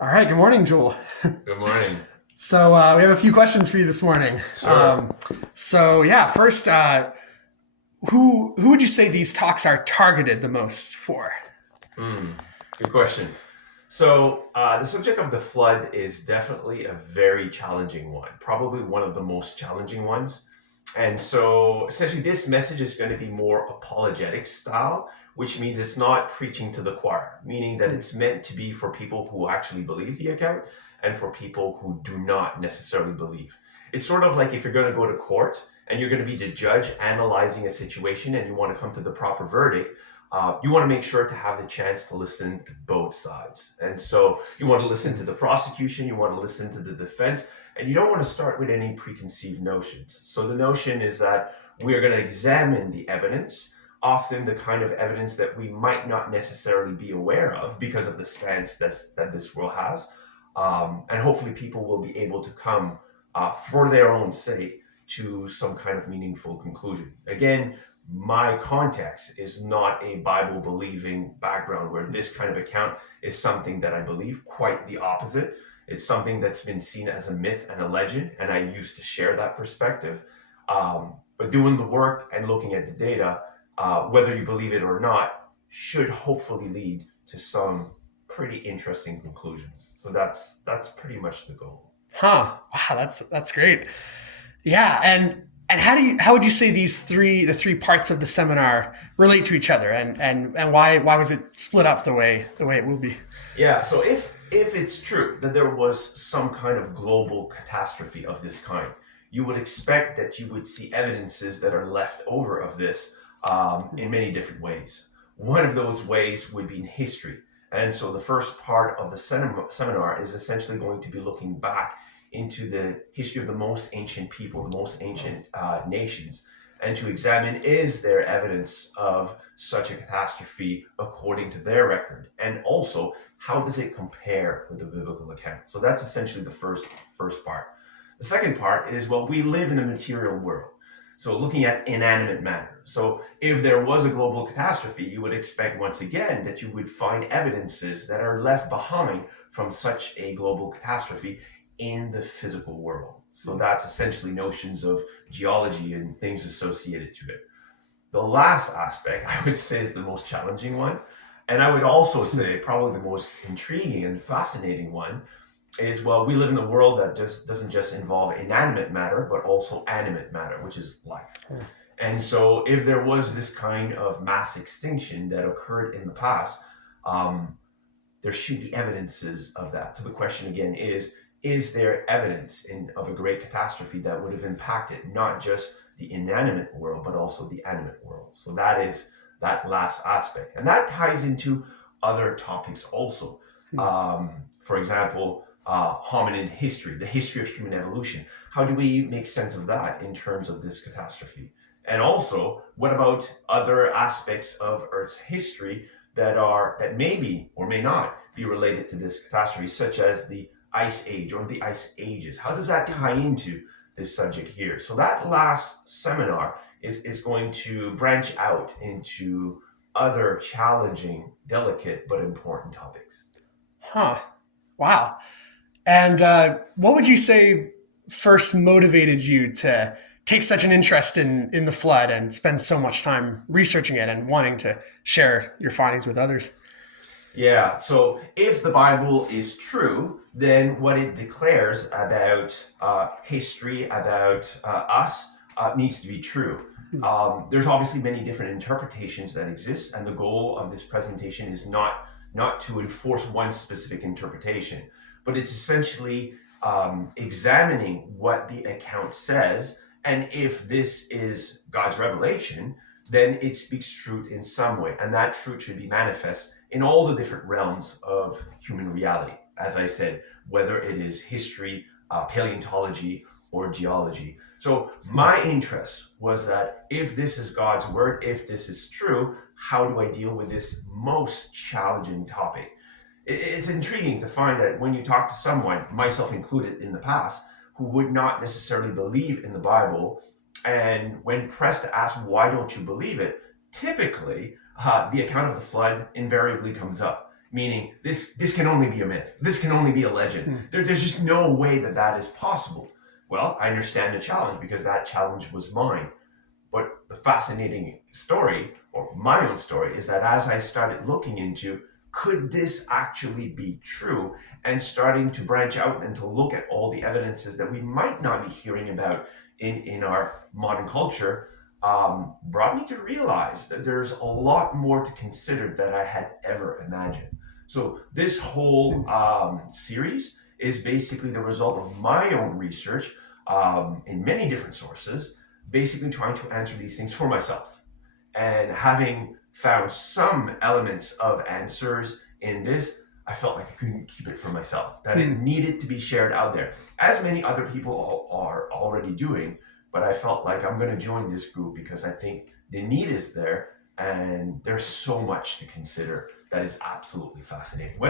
All right. Good morning, Joel. Good morning. So we have a few questions for you this morning. Sure. First, who would you say these talks are targeted the most for? Good question. So, the subject of the flood is definitely a very challenging one, probably one of the most challenging ones. And so, essentially, this message is going to be more apologetic style, which means it's not preaching to the choir, meaning that it's meant to be for people who actually believe the account and for people who do not necessarily believe. It's sort of like if you're going to go to court and you're going to be the judge analyzing a situation and you want to come to the proper verdict. You want to make sure to have the chance to listen to both sides. And so you want to listen to the prosecution, you want to listen to the defense, and you don't want to start with any preconceived notions. So the notion is that we are going to examine the evidence, often the kind of evidence that we might not necessarily be aware of because of the stance that this world has. And hopefully people will be able to come for their own sake to some kind of meaningful conclusion. Again, my context is not a Bible believing background where this kind of account is something that I believe, quite the opposite. It's something that's been seen as a myth and a legend, and I used to share that perspective. But doing the work and looking at the data, whether you believe it or not, should hopefully lead to some pretty interesting conclusions. So that's pretty much the goal. Huh. Wow, that's great. Yeah, and how would you say the three parts of the seminar relate to each other, and why was it split up the way it will be? Yeah, so if it's true that there was some kind of global catastrophe of this kind, you would expect that you would see evidences that are left over of this in many different ways. One of those ways would be in history. And so the first part of the seminar is essentially going to be looking back into the history of the most ancient people, the most ancient nations, and to examine is there evidence of such a catastrophe according to their record, and also how does it compare with the biblical account. So that's essentially the first part. The second part is, well, we live in a material world, so looking at inanimate matter. So if there was a global catastrophe, you would expect once again that you would find evidences that are left behind from such a global catastrophe in the physical world. So that's essentially notions of geology and things associated to it. The last aspect, I would say, is the most challenging one. And I would also say probably the most intriguing and fascinating one is, well, we live in a world that just doesn't just involve inanimate matter, but also animate matter, which is life. And so if there was this kind of mass extinction that occurred in the past, um, there should be evidences of that. So the question again is there evidence of a great catastrophe that would have impacted not just the inanimate world, but also the animate world? So that is that last aspect. And that ties into other topics also. For example, hominid history, the history of human evolution. How do we make sense of that in terms of this catastrophe? And also, what about other aspects of Earth's history that maybe or may not be related to this catastrophe, such as the Ice Age or the Ice Ages? How does that tie into this subject here? So that last seminar is going to branch out into other challenging, delicate, but important topics. Huh. Wow. And what would you say first motivated you to take such an interest in the flood and spend so much time researching it and wanting to share your findings with others? Yeah, so if the Bible is true, then what it declares about history, about us, needs to be true. There's obviously many different interpretations that exist, and the goal of this presentation is not to enforce one specific interpretation, but it's essentially examining what the account says, and if this is God's revelation, then it speaks truth in some way, and that truth should be manifest in all the different realms of human reality. As I said, whether it is history, paleontology, or geology. So my interest was that if this is God's word, if this is true, how do I deal with this most challenging topic? It's intriguing to find that when you talk to someone, myself included in the past, who would not necessarily believe in the Bible, and when pressed to ask, why don't you believe it? Typically, the account of the flood invariably comes up. meaning this can only be a myth. This can only be a legend. There's just no way that that is possible. Well, I understand the challenge because that challenge was mine. But the fascinating story, or my own story, is that as I started looking into could this actually be true and starting to branch out and to look at all the evidences that we might not be hearing about in our modern culture, brought me to realize that there's a lot more to consider than I had ever imagined. So, this whole series is basically the result of my own research in many different sources, basically trying to answer these things for myself. And having found some elements of answers in this, I felt like I couldn't keep it for myself, that it needed to be shared out there, as many other people are already doing. But I felt like I'm going to join this group because I think the need is there and there's so much to consider that is absolutely fascinating.